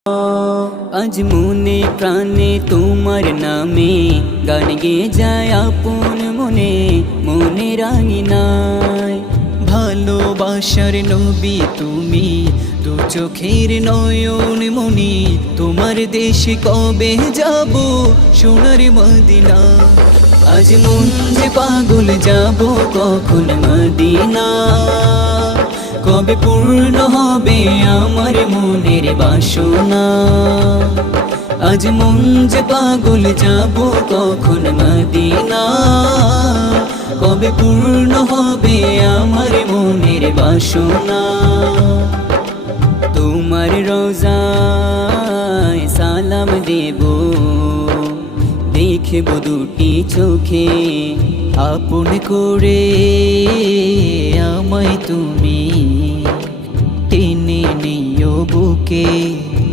আজ মনে প্রাণে তোমার নামে গান গেয়ে যায় আপন মনে, মনে রাঙি নাই। ভালোবাসার নবী তুমি, দু চোখের নয়ন মনি, তোমার দেশে কবে যাব সোনার মদিনা। আজ মন যে পাগল যাব কখন মদিনা, কবে পূর্ণ হবে আমার মনের বাসনা। আজ মন যে পাগল যাব কখন মদিনা, কবে পূর্ণ হবে আমার মনের বাসনা। তোমার রোজায় সালাম দেব, দেখব দুটি চোখে আপন করে আমায় তুমি টেনে নিও বুকে।